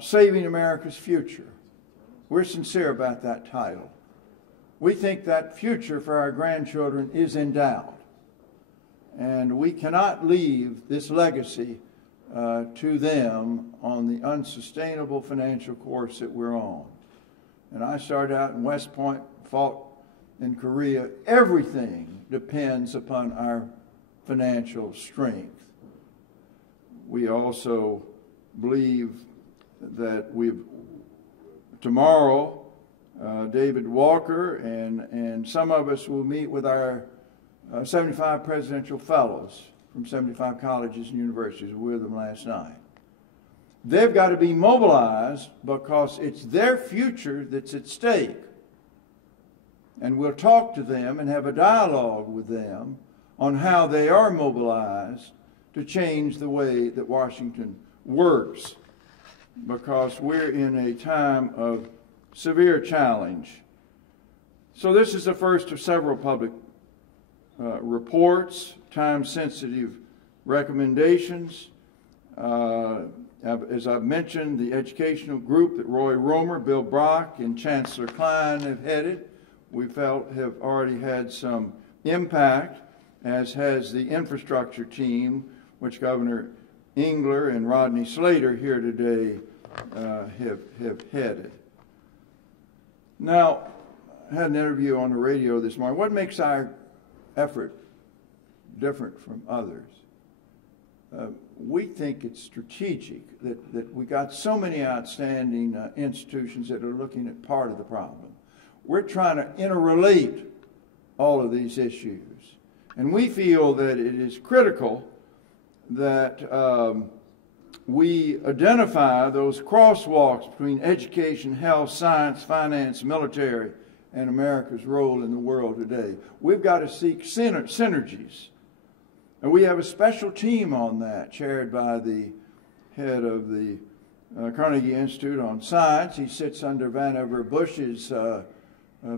Saving America's Future. We're sincere about that title. We think that future for our grandchildren is endowed. And we cannot leave this legacy to them on the unsustainable financial course that we're on. And I started out in West Point, fought in Korea. Everything depends upon our financial strength. We also believe that tomorrow, David Walker and some of us will meet with our 75 presidential fellows from 75 colleges and universities. We were with them last night. They've got to be mobilized because it's their future that's at stake. And we'll talk to them and have a dialogue with them on how they are mobilized to change the way that Washington works, because we're in a time of severe challenge. So this is the first of several public reports, time-sensitive recommendations. As I've mentioned, the educational group that Roy Romer, Bill Brock, and Chancellor Klein have headed, we felt have already had some impact, as has the infrastructure team, which Governor Engler and Rodney Slater here today have headed. Now, I had an interview on the radio this morning. What makes our effort different from others? We think it's strategic, that we got so many outstanding institutions that are looking at part of the problem. We're trying to interrelate all of these issues. And we feel that it is critical that we identify those crosswalks between education, health, science, finance, military, and America's role in the world today. We've got to seek synergies. And we have a special team on that, chaired by the head of the Carnegie Institute on Science. He sits under Vannevar Bush's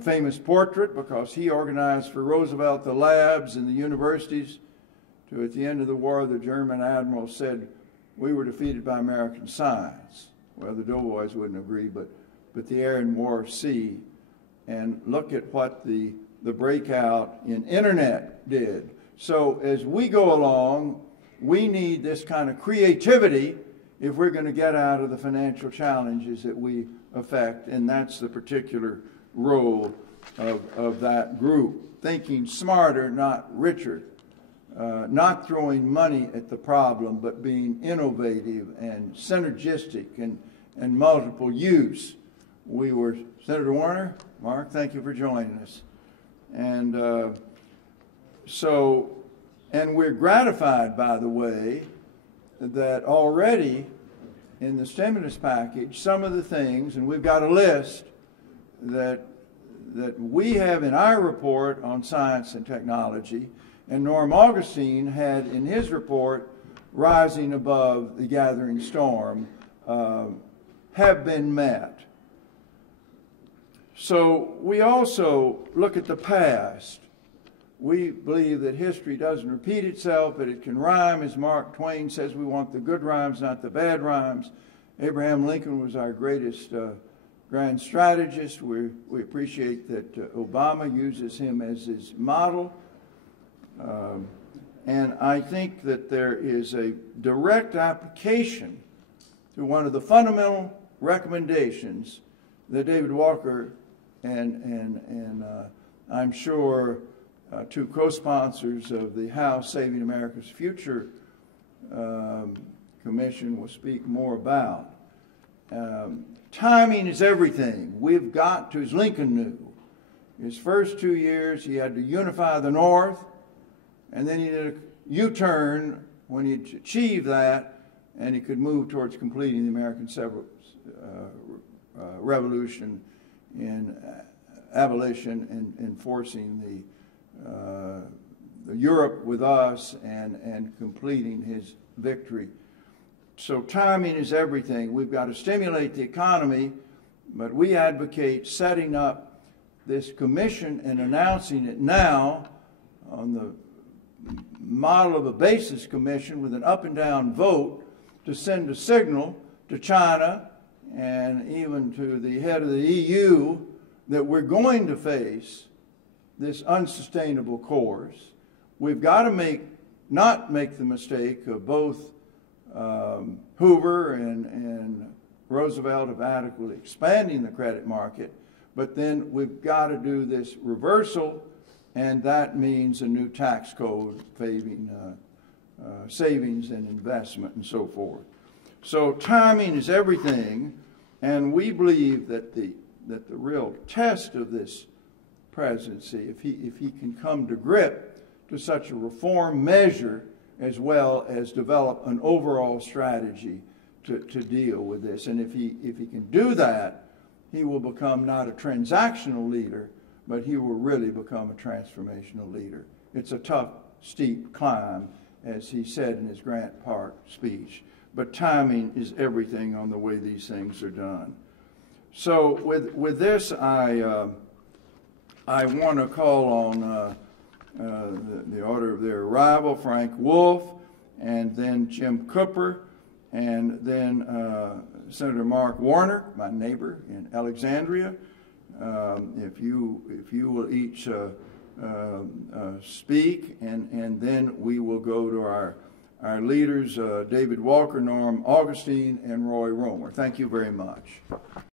famous portrait because he organized for Roosevelt the labs in the universities. To at the end of the war, the German admiral said, "We were defeated by American science." Well, the doughboys wouldn't agree, but the Air and War Sea. And look at what the breakout in internet did. So as we go along, we need this kind of creativity if we're going to get out of the financial challenges that we affect, and that's the particular role of that group. Thinking smarter, not richer. Not throwing money at the problem, but being innovative and synergistic and multiple use. Senator Warner, Mark, thank you for joining us. And and we're gratified, by the way, that already in the stimulus package, some of the things, and we've got a list that we have in our report on science and technology, and Norm Augustine had in his report, Rising Above the Gathering Storm, have been met. So we also look at the past. We believe that history doesn't repeat itself, but it can rhyme. As Mark Twain says, we want the good rhymes, not the bad rhymes. Abraham Lincoln was our greatest grand strategist. We appreciate that Obama uses him as his model. And I think that there is a direct application to one of the fundamental recommendations that David Walker and I'm sure two co-sponsors of the House Saving America's Future Commission will speak more about. Timing is everything. We've got to, as Lincoln knew, his first 2 years he had to unify the North, and then he did a U-turn when he achieved that, and he could move towards completing the American Revolution in abolition and enforcing the Europe with us and completing his victory. So timing is everything. We've got to stimulate the economy, but we advocate setting up this commission and announcing it now on the model of a basis commission with an up and down vote to send a signal to China and even to the head of the EU that we're going to face this unsustainable course. We've got to not make the mistake of both Hoover and Roosevelt of adequately expanding the credit market, but then we've got to do this reversal, and that means a new tax code favoring savings and investment and so forth. So timing is everything, and we believe that the real test of this presidency, if he can come to grip to such a reform measure as well as develop an overall strategy to deal with this. And if he can do that, he will become not a transactional leader, but he will really become a transformational leader. It's a tough, steep climb, as he said in his Grant Park speech, but timing is everything on the way these things are done. So with this, I want to call on the order of their arrival, Frank Wolf, and then Jim Cooper, and then Senator Mark Warner, my neighbor in Alexandria. If you will each speak, and then we will go to our leaders, David Walker, Norm Augustine, and Roy Romer. Thank you very much.